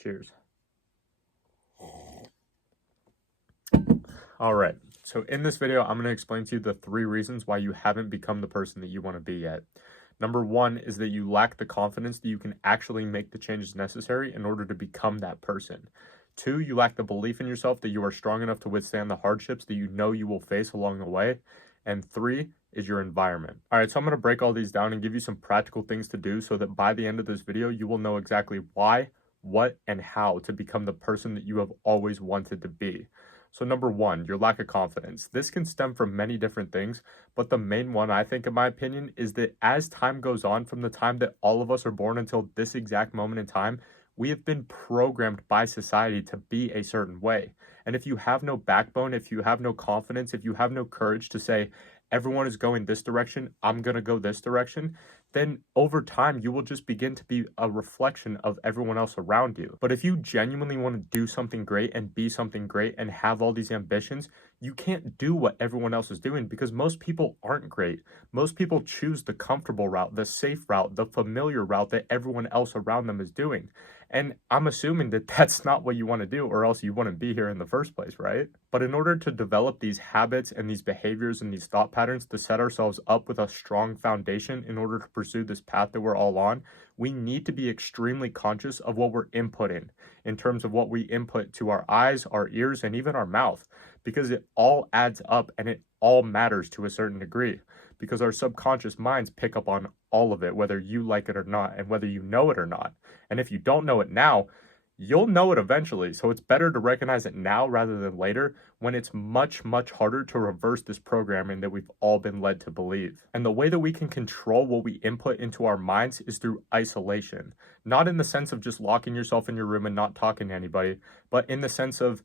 Cheers. All right. So in this video, I'm going to explain to you the 3 reasons why you haven't become the person that you want to be yet. Number 1 is that you lack the confidence that you can actually make the changes necessary in order to become that person. 2, you lack the belief in yourself that you are strong enough to withstand the hardships that you know you will face along the way. And 3 is your environment. All right, so I'm going to break all these down and give you some practical things to do so that by the end of this video, you will know exactly why, what, and how to become the person that you have always wanted to be. So number 1, your lack of confidence. This can stem from many different things, but the main one, I think, in my opinion, is that as time goes on, from the time that all of us are born until this exact moment in time, we have been programmed by society to be a certain way. And if you have no backbone, if you have no confidence, if you have no courage to say, everyone is going this direction, I'm going to go this direction, then over time you will just begin to be a reflection of everyone else around you. But if you genuinely want to do something great and be something great and have all these ambitions, you can't do what everyone else is doing because most people aren't great. Most people choose the comfortable route, the safe route, the familiar route that everyone else around them is doing. And I'm assuming that that's not what you want to do, or else you wouldn't be here in the first place, right? But in order to develop these habits and these behaviors and these thought patterns to set ourselves up with a strong foundation in order to pursue this path that we're all on, we need to be extremely conscious of what we're inputting in terms of what we input to our eyes, our ears, and even our mouth, because it all adds up and it all matters to a certain degree, because our subconscious minds pick up on all of it, whether you like it or not, and whether you know it or not. And if you don't know it now, you'll know it eventually. So it's better to recognize it now rather than later, when it's much, much harder to reverse this programming that we've all been led to believe. And the way that we can control what we input into our minds is through isolation. Not in the sense of just locking yourself in your room and not talking to anybody, but in the sense of,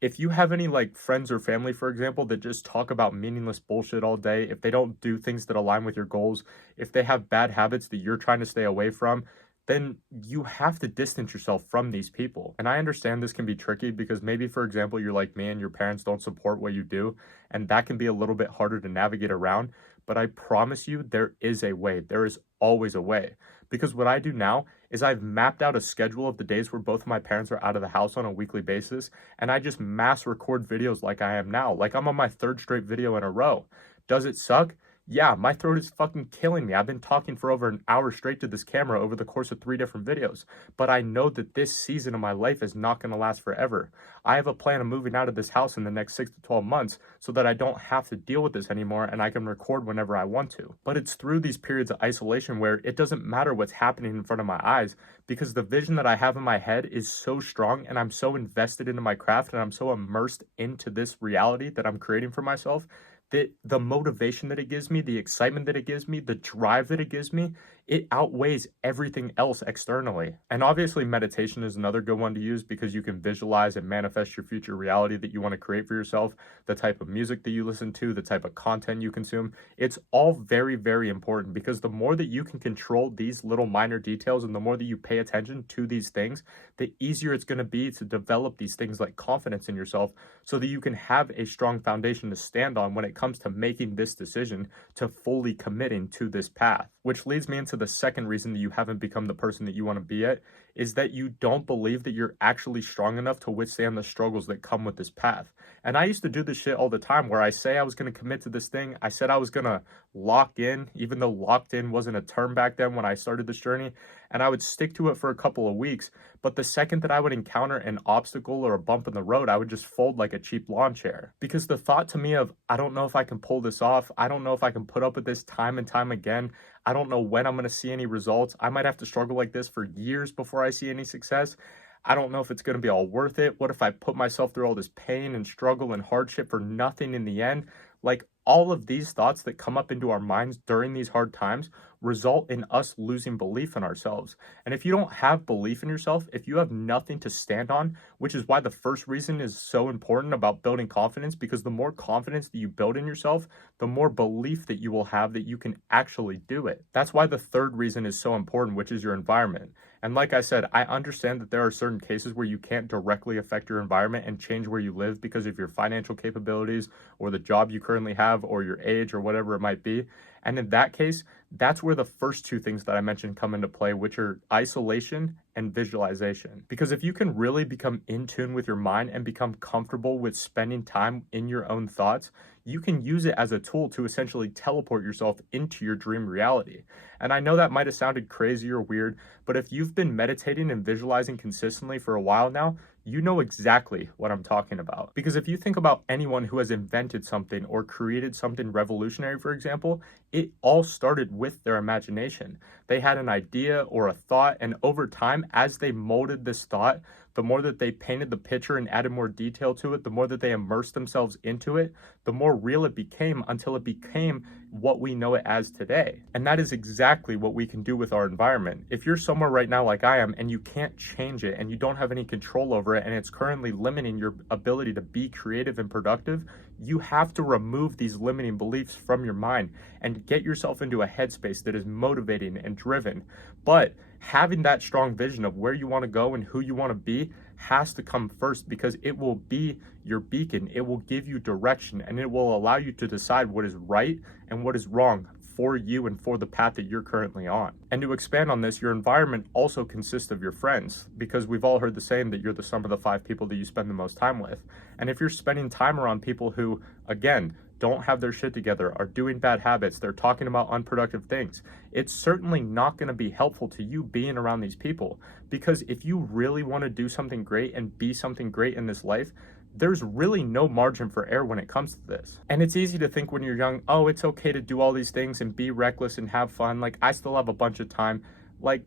if you have any like friends or family, for example, that just talk about meaningless bullshit all day, if they don't do things that align with your goals, if they have bad habits that you're trying to stay away from, then you have to distance yourself from these people. And I understand this can be tricky because maybe, for example, you're like me and your parents don't support what you do, and that can be a little bit harder to navigate around. But I promise you, there is a way. There is always a way. Because what I do now is I've mapped out a schedule of the days where both of my parents are out of the house on a weekly basis, and I just mass record videos like I am now. Like I'm on my 3rd straight video in a row. Does it suck? Yeah, my throat is fucking killing me. I've been talking for over an hour straight to this camera over the course of 3 different videos. But I know that this season of my life is not going to last forever. I have a plan of moving out of this house in the next 6 to 12 months so that I don't have to deal with this anymore and I can record whenever I want to. But it's through these periods of isolation where it doesn't matter what's happening in front of my eyes, because the vision that I have in my head is so strong and I'm so invested into my craft and I'm so immersed into this reality that I'm creating for myself, that the motivation that it gives me, the excitement that it gives me, the drive that it gives me, it outweighs everything else externally. And obviously meditation is another good one to use because you can visualize and manifest your future reality that you want to create for yourself, the type of music that you listen to, the type of content you consume. It's all very, very important because the more that you can control these little minor details and the more that you pay attention to these things, the easier it's going to be to develop these things like confidence in yourself so that you can have a strong foundation to stand on when it comes to making this decision to fully committing to this path. Which leads me into the second reason that you haven't become the person that you want to be yet, is that you don't believe that you're actually strong enough to withstand the struggles that come with this path. And I used to do this shit all the time where I say I was going to commit to this thing. I said I was going to lock in, even though locked in wasn't a term back then when I started this journey. And I would stick to it for a couple of weeks. But the second that I would encounter an obstacle or a bump in the road, I would just fold like a cheap lawn chair. Because the thought to me of, I don't know if I can pull this off. I don't know if I can put up with this time and time again. I don't know when I'm going to see any results. I might have to struggle like this for years before I see any success. I don't know if it's going to be all worth it. What if I put myself through all this pain and struggle and hardship for nothing in the end? Like, all of these thoughts that come up into our minds during these hard times result in us losing belief in ourselves. And if you don't have belief in yourself, if you have nothing to stand on, which is why the first reason is so important about building confidence, because the more confidence that you build in yourself, the more belief that you will have that you can actually do it. That's why the third reason is so important, which is your environment. And like I said, I understand that there are certain cases where you can't directly affect your environment and change where you live because of your financial capabilities or the job you currently have or your age or whatever it might be. And in that case, that's where the first two things that I mentioned come into play, which are isolation and visualization. Because if you can really become in tune with your mind and become comfortable with spending time in your own thoughts, you can use it as a tool to essentially teleport yourself into your dream reality. And I know that might have sounded crazy or weird, but if you've been meditating and visualizing consistently for a while now, you know exactly what I'm talking about. Because if you think about anyone who has invented something or created something revolutionary, for example, it all started with their imagination. They had an idea or a thought, and over time, as they molded this thought, the more that they painted the picture and added more detail to it, the more that they immersed themselves into it, the more real it became until it became what we know it as today. And that is exactly what we can do with our environment. If you're somewhere right now like I am and you can't change it and you don't have any control over it and it's currently limiting your ability to be creative and productive, you have to remove these limiting beliefs from your mind and get yourself into a headspace that is motivating and driven. But having that strong vision of where you want to go and who you want to be has to come first, because it will be your beacon. It will give you direction and it will allow you to decide what is right and what is wrong for you and for the path that you're currently on. And to expand on this, your environment also consists of your friends, because we've all heard the saying that you're the sum of the 5 people that you spend the most time with. And if you're spending time around people who, again, don't have their shit together, are doing bad habits, they're talking about unproductive things, it's certainly not going to be helpful to you being around these people. Because if you really want to do something great and be something great in this life, there's really no margin for error when it comes to this. And it's easy to think when you're young, oh, it's okay to do all these things and be reckless and have fun. Like, I still have a bunch of time. Like,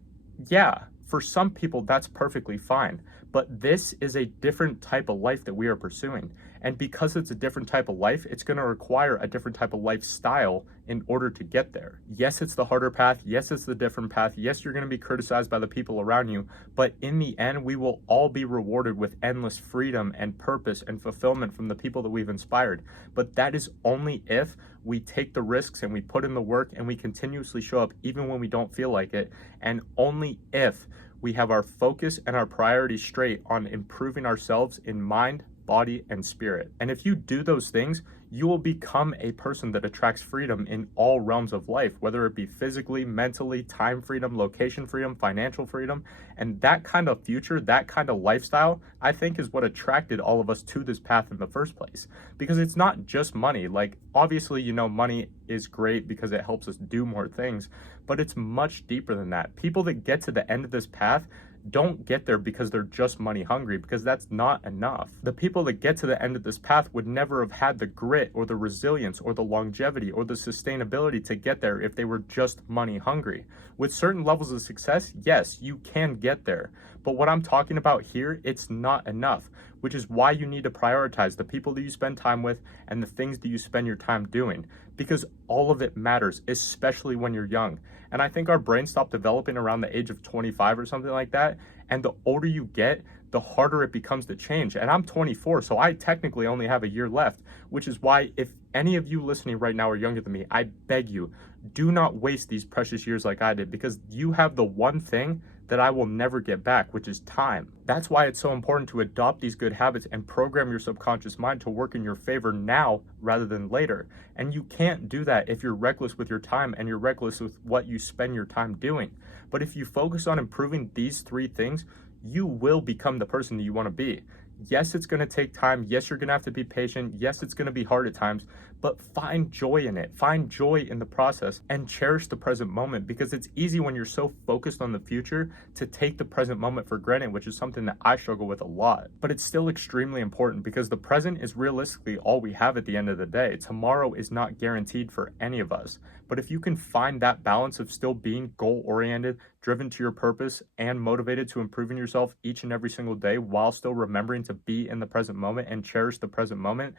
yeah, for some people, that's perfectly fine. But this is a different type of life that we are pursuing. And because it's a different type of life, it's going to require a different type of lifestyle in order to get there. Yes, it's the harder path. Yes, it's the different path. Yes, you're going to be criticized by the people around you. But in the end, we will all be rewarded with endless freedom and purpose and fulfillment from the people that we've inspired. But that is only if we take the risks and we put in the work and we continuously show up even when we don't feel like it. And only if we have our focus and our priorities straight on improving ourselves in mind, body, and spirit. And if you do those things, you will become a person that attracts freedom in all realms of life, whether it be physically, mentally, time freedom, location freedom, financial freedom. And that kind of future, that kind of lifestyle, I think is what attracted all of us to this path in the first place. Because it's not just money. Like, obviously, money is great because it helps us do more things, but it's much deeper than that. People that get to the end of this path don't get there because they're just money hungry, because that's not enough. The people that get to the end of this path would never have had the grit or the resilience or the longevity or the sustainability to get there if they were just money hungry. With certain levels of success, yes, you can get there. But what I'm talking about here, it's not enough, which is why you need to prioritize the people that you spend time with and the things that you spend your time doing, because all of it matters, especially when you're young. And I think our brains stop developing around the age of 25 or something like that. And the older you get, the harder it becomes to change. And I'm 24, so I technically only have a year left, which is why if any of you listening right now are younger than me, I beg you, do not waste these precious years like I did, because you have the one thing that I will never get back, which is time. That's why it's so important to adopt these good habits and program your subconscious mind to work in your favor now rather than later. And you can't do that if you're reckless with your time and you're reckless with what you spend your time doing. But if you focus on improving these 3 things, you will become the person that you want to be. Yes, it's going to take time. Yes, you're going to have to be patient. Yes, it's going to be hard at times, but find joy in it. Find joy in the process and cherish the present moment, because it's easy when you're so focused on the future to take the present moment for granted, which is something that I struggle with a lot. But it's still extremely important, because the present is realistically all we have at the end of the day. Tomorrow is not guaranteed for any of us. But if you can find that balance of still being goal-oriented, driven to your purpose, and motivated to improving yourself each and every single day while still remembering to be in the present moment and cherish the present moment,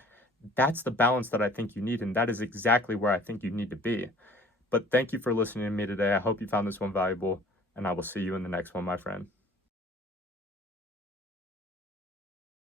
that's the balance that I think you need, and that is exactly where I think you need to be. But thank you for listening to me today. I hope you found this one valuable, and I will see you in the next one, my friend.